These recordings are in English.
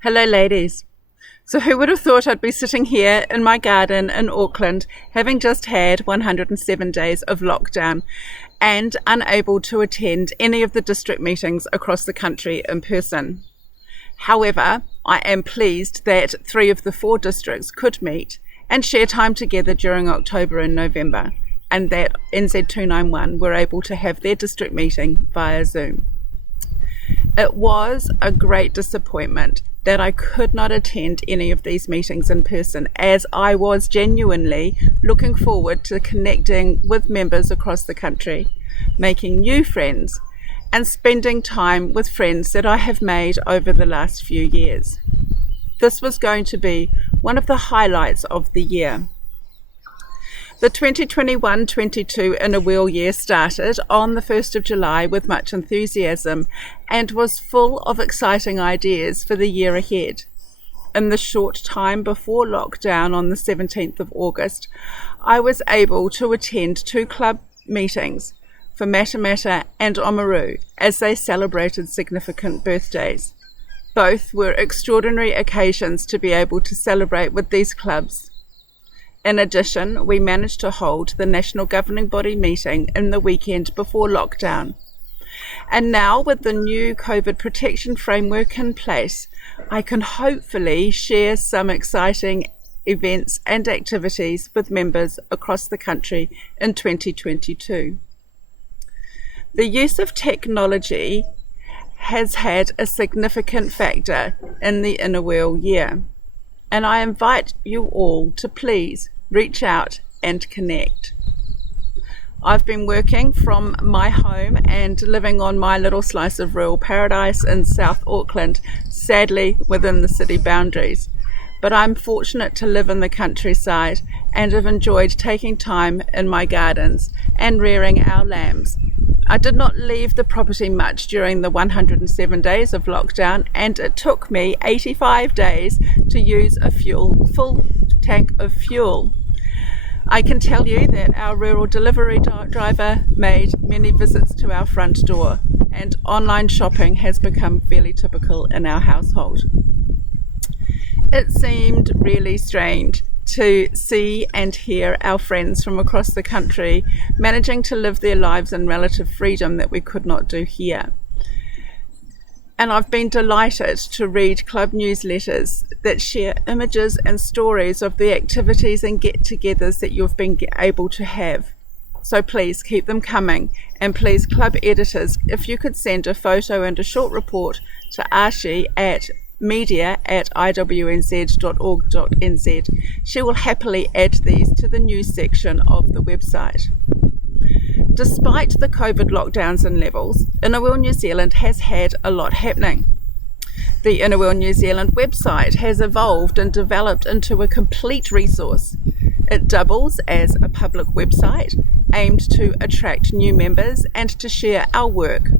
Hello, ladies. So who would have thought I'd be sitting here in my garden in Auckland, having just had 107 days of lockdown and unable to attend any of the district meetings across the country in person. However, I am pleased that 3 of the 4 districts could meet and share time together during October and November, and that NZ291 were able to have their district meeting via Zoom. It was a great disappointment that I could not attend any of these meetings in person, as I was genuinely looking forward to connecting with members across the country, making new friends, and spending time with friends that I have made over the last few years. This was going to be one of the highlights of the year. The 2021-22 Inner Wheel year started on the 1st of July with much enthusiasm and was full of exciting ideas for the year ahead. In the short time before lockdown on the 17th of August, I was able to attend 2 club meetings for Matamata and Oamaru as they celebrated significant birthdays. Both were extraordinary occasions to be able to celebrate with these clubs. In addition, we managed to hold the National Governing Body meeting in the weekend before lockdown. And now, with the new COVID protection framework in place, I can hopefully share some exciting events and activities with members across the country in 2022. The use of technology has had a significant factor in the Inner Wheel year, and I invite you all to please reach out and connect. I've been working from my home and living on my little slice of rural paradise in South Auckland, sadly within the city boundaries. But I'm fortunate to live in the countryside and have enjoyed taking time in my gardens and rearing our lambs. I did not leave the property much during the 107 days of lockdown, and it took me 85 days to use a full tank of fuel. I can tell you that our rural delivery driver made many visits to our front door, and online shopping has become fairly typical in our household. It seemed really strange to see and hear our friends from across the country managing to live their lives in relative freedom that we could not do here. And I've been delighted to read club newsletters that share images and stories of the activities and get-togethers that you've been able to have. So please keep them coming, and please, club editors, if you could send a photo and a short report to Ashi at media@iwnz.org.nz. She will happily add these to the news section of the website. Despite the COVID lockdowns and levels, Inner Wheel New Zealand has had a lot happening. The Inner Wheel New Zealand website has evolved and developed into a complete resource. It doubles as a public website aimed to attract new members and to share our work,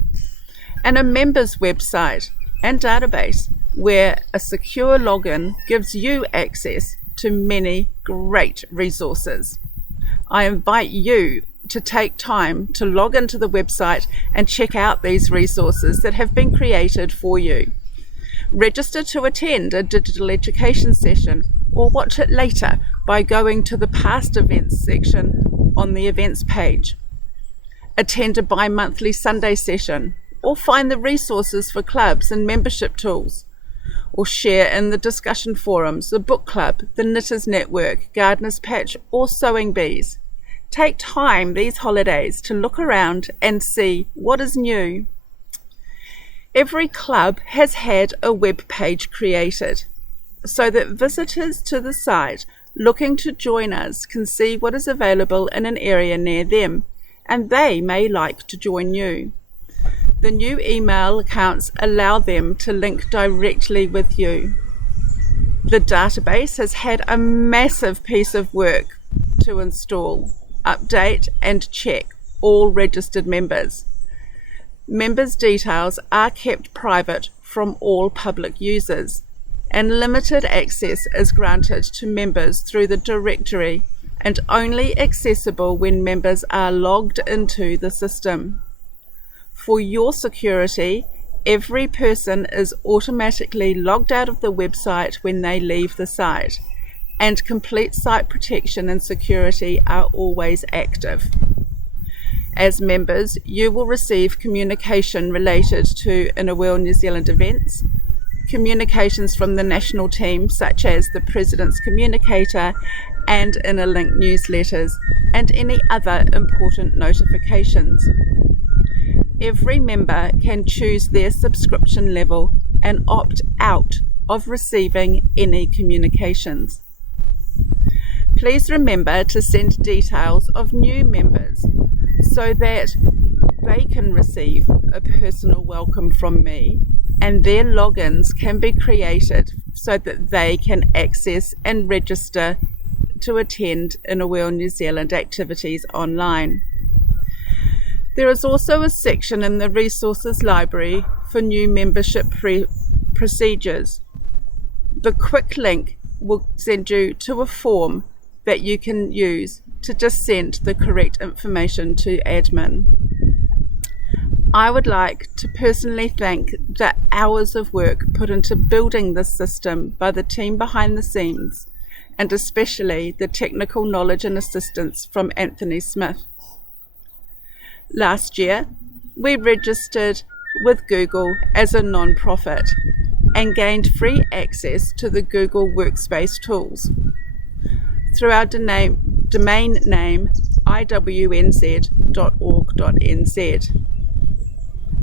and a members website and database where a secure login gives you access to many great resources. I invite you to take time to log into the website and check out these resources that have been created for you. Register to attend a digital education session or watch it later by going to the past events section on the events page. Attend a bi-monthly Sunday session, or find the resources for clubs and membership tools, or share in the discussion forums, the book club, the Knitters Network, Gardener's Patch, or Sewing Bees. Take time these holidays to look around and see what is new. Every club has had a web page created so that visitors to the site looking to join us can see what is available in an area near them, and they may like to join you. The new email accounts allow them to link directly with you. The database has had a massive piece of work to install, update and check all registered members. Members' details are kept private from all public users, and limited access is granted to members through the directory and only accessible when members are logged into the system. For your security Every person is automatically logged out of the website when they leave the site, and complete site protection and security are always active. As members, you will receive communication related to IWNZ New Zealand events, communications from the national team such as the President's Communicator and Interlink newsletters, and any other important notifications. Every member can choose their subscription level and opt out of receiving any communications. Please remember to send details of new members so that they can receive a personal welcome from me, and their logins can be created so that they can access and register to attend IWNZ New Zealand activities online. There is also a section in the resources library for new membership procedures. The quick link will send you to a form that you can use to just send the correct information to admin. I would like to personally thank the hours of work put into building this system by the team behind the scenes, and especially the technical knowledge and assistance from Anthony Smith. Last year, we registered with Google as a non-profit and gained free access to the Google Workspace tools. Through our domain name IWNZ.org.nz.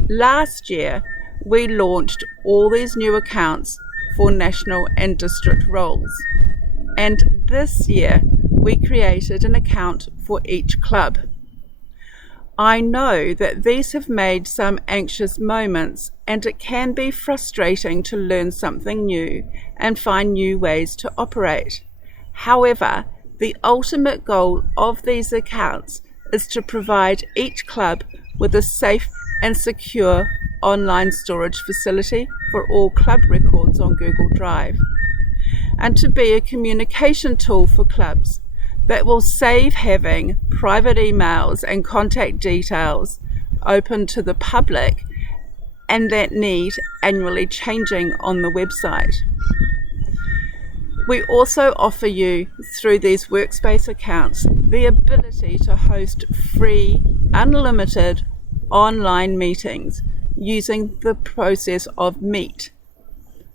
Last year, we launched all these new accounts for national and district roles. And this year, we created an account for each club. I know that these have made some anxious moments, and it can be frustrating to learn something new and find new ways to operate. However, the ultimate goal of these accounts is to provide each club with a safe and secure online storage facility for all club records on Google Drive, and to be a communication tool for clubs that will save having private emails and contact details open to the public and that need annually changing on the website. We also offer you, through these workspace accounts, the ability to host free, unlimited online meetings using the process of Meet.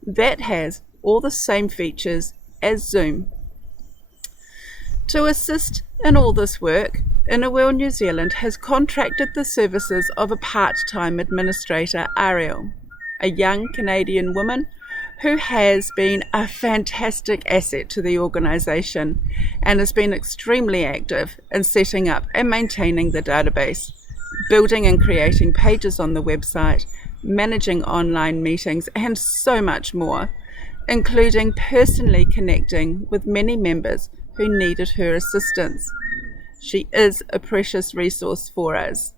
That has all the same features as Zoom. To assist in all this work, IWNZ New Zealand has contracted the services of a part-time administrator, Ariel, a young Canadian woman who has been a fantastic asset to the organisation and has been extremely active in setting up and maintaining the database, building and creating pages on the website, managing online meetings, and so much more, including personally connecting with many members who needed her assistance. She is a precious resource for us,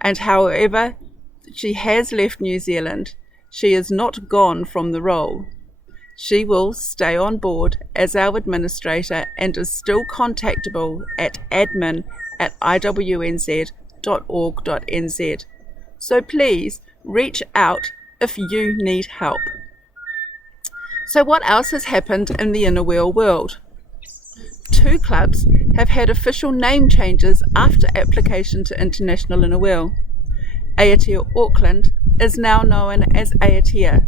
and however she has left New Zealand, she is not gone from the role. She will stay on board as our administrator and is still contactable at admin@iwnz.org.nz. So please reach out if you need help. So what else has happened in the inner wheel world? 2 clubs have had official name changes after application to International Inner Wheel. Aotea Auckland is now known as Aotea,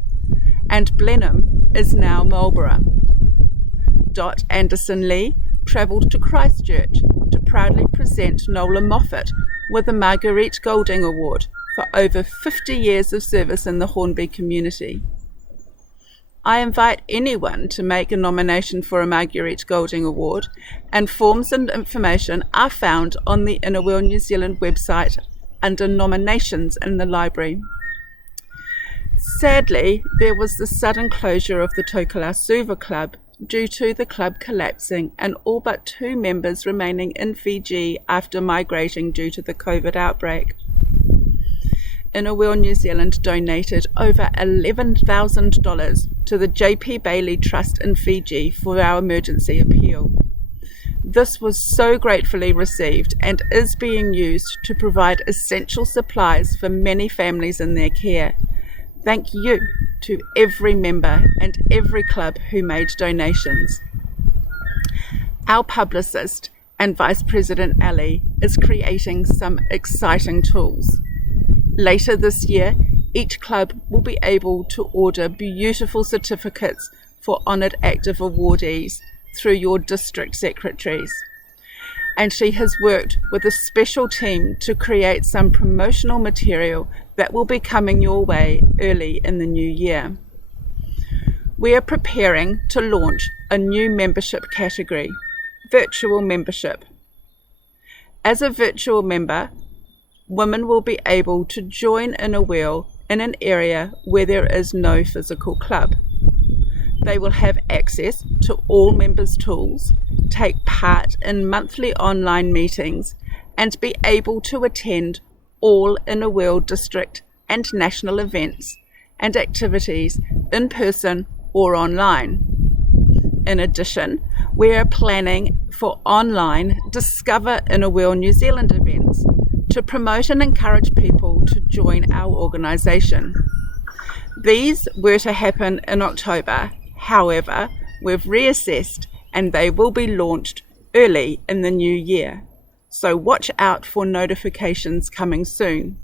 and Blenheim is now Marlborough. Dot Anderson Lee travelled to Christchurch to proudly present Nola Moffat with the Marguerite Golding Award for over 50 years of service in the Hornby community. I invite anyone to make a nomination for a Marguerite Golding Award, and forms and information are found on the Inner Wheel New Zealand website under nominations in the library. Sadly, there was the sudden closure of the Tokelau Suva Club due to the club collapsing and all but 2 members remaining in Fiji after migrating due to the COVID outbreak. Inner Wheel New Zealand donated over $11,000 to the JP Bailey Trust in Fiji for our emergency appeal. This was so gratefully received and is being used to provide essential supplies for many families in their care. Thank you to every member and every club who made donations. Our publicist and Vice President Ali is creating some exciting tools. Later this year, each club will be able to order beautiful certificates for honoured active awardees through your district secretaries. And she has worked with a special team to create some promotional material that will be coming your way early in the new year. We are preparing to launch a new membership category, virtual membership. As a virtual member, women will be able to join in a wheel in an area where there is no physical club. They will have access to all members' tools, take part in monthly online meetings, and be able to attend all Inner Wheel district and national events and activities in person or online. In addition, we are planning for online Discover Inner Wheel New Zealand events to promote and encourage people to join our organisation. These were to happen in October. However, we've reassessed and they will be launched early in the new year. So watch out for notifications coming soon.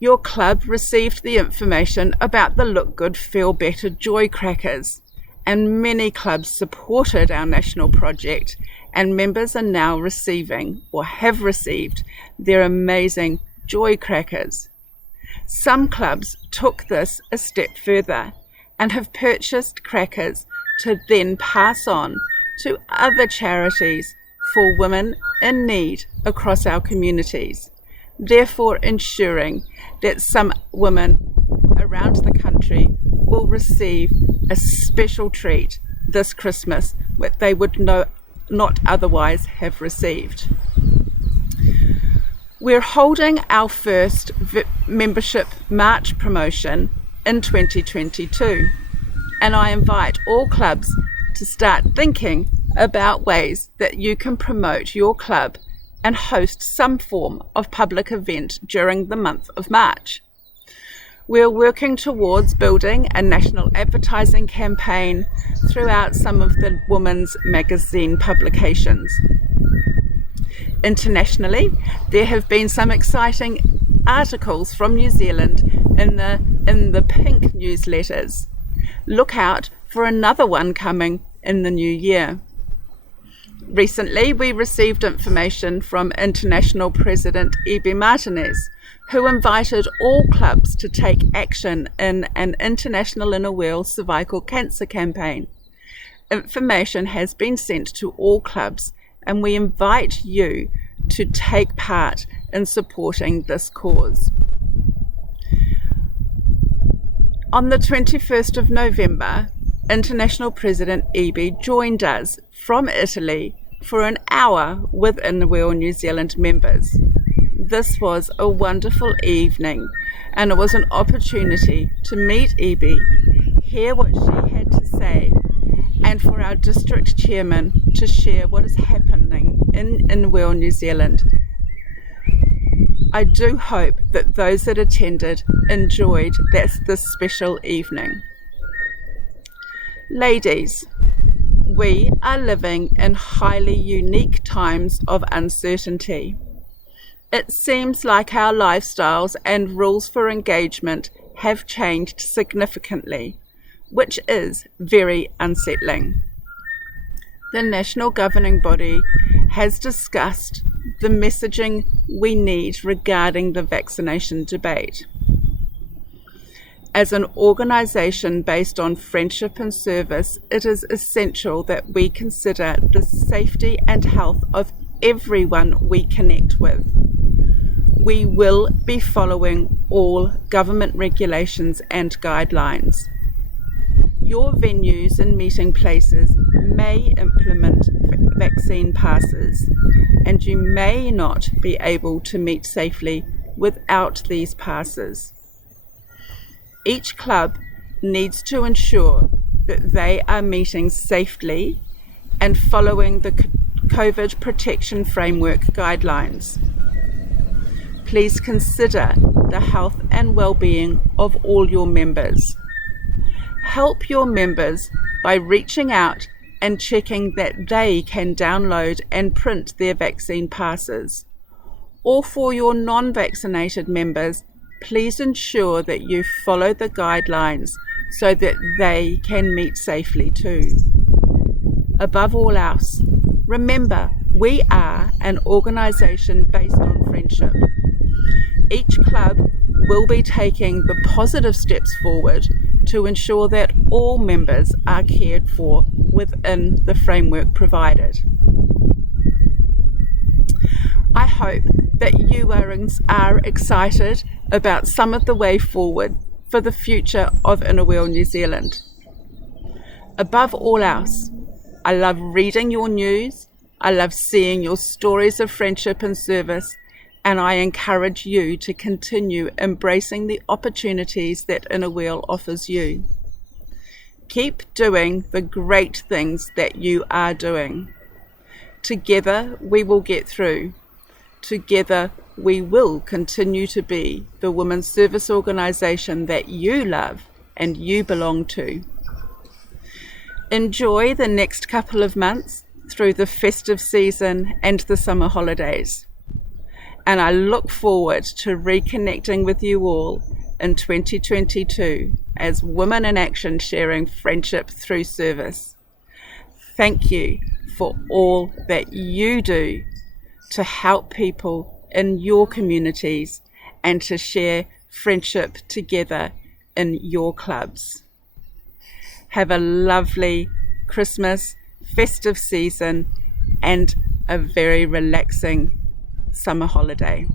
Your club received the information about the Look Good, Feel Better Joy Crackers, and many clubs supported our national project, and members are now receiving or have received their amazing Joy Crackers. Some clubs took this a step further and have purchased crackers to then pass on to other charities for women in need across our communities, therefore ensuring that some women around the country will receive a special treat this Christmas that they would not otherwise have received. We're holding our first membership March promotion in 2022, and I invite all clubs to start thinking about ways that you can promote your club and host some form of public event during the month of March. We're working towards building a national advertising campaign throughout some of the women's magazine publications. Internationally, there have been some exciting articles from New Zealand in the pink newsletters. Look out for another one coming in the new year. Recently, we received information from International President Ibi Martinez, who invited all clubs to take action in an International Inner Wheel cervical cancer campaign. Information has been sent to all clubs, and we invite you to take part in supporting this cause. On the 21st of November, International President Ibi joined us from Italy for an hour with Inner Wheel New Zealand members. This was a wonderful evening, and it was an opportunity to meet Ibi, hear what she had to say, and for our district chairman to share what is happening in Inner Wheel New Zealand. I do hope that those that attended enjoyed this special evening. Ladies, we are living in highly unique times of uncertainty. It seems like our lifestyles and rules for engagement have changed significantly, which is very unsettling. The national governing body has discussed the messaging we need regarding the vaccination debate. As an organisation based on friendship and service, it is essential that we consider the safety and health of everyone we connect with. We will be following all government regulations and guidelines. Your venues and meeting places may implement vaccine passes, and you may not be able to meet safely without these passes. Each club needs to ensure that they are meeting safely and following the COVID protection framework guidelines. please consider the health and well-being of all your members. Help your members by reaching out and checking that they can download and print their vaccine passes. Or for your non-vaccinated members, please ensure that you follow the guidelines so that they can meet safely too. Above all else, remember, we are an organisation based on friendship. Each club will be taking the positive steps forward to ensure that all members are cared for within the framework provided. I hope that you are excited about some of the way forward for the future of Inner Wheel New Zealand. Above all else, I love reading your news, I love seeing your stories of friendship and service, and I encourage you to continue embracing the opportunities that Inner Wheel offers you. Keep doing the great things that you are doing. Together we will get through. Together we will continue to be the women's service organisation that you love and you belong to. Enjoy the next couple of months through the festive season and the summer holidays. And I look forward to reconnecting with you all in 2022 as Women in Action, sharing friendship through service. Thank you for all that you do to help people in your communities and to share friendship together in your clubs. Have a lovely Christmas, festive season, and a very relaxing summer holiday.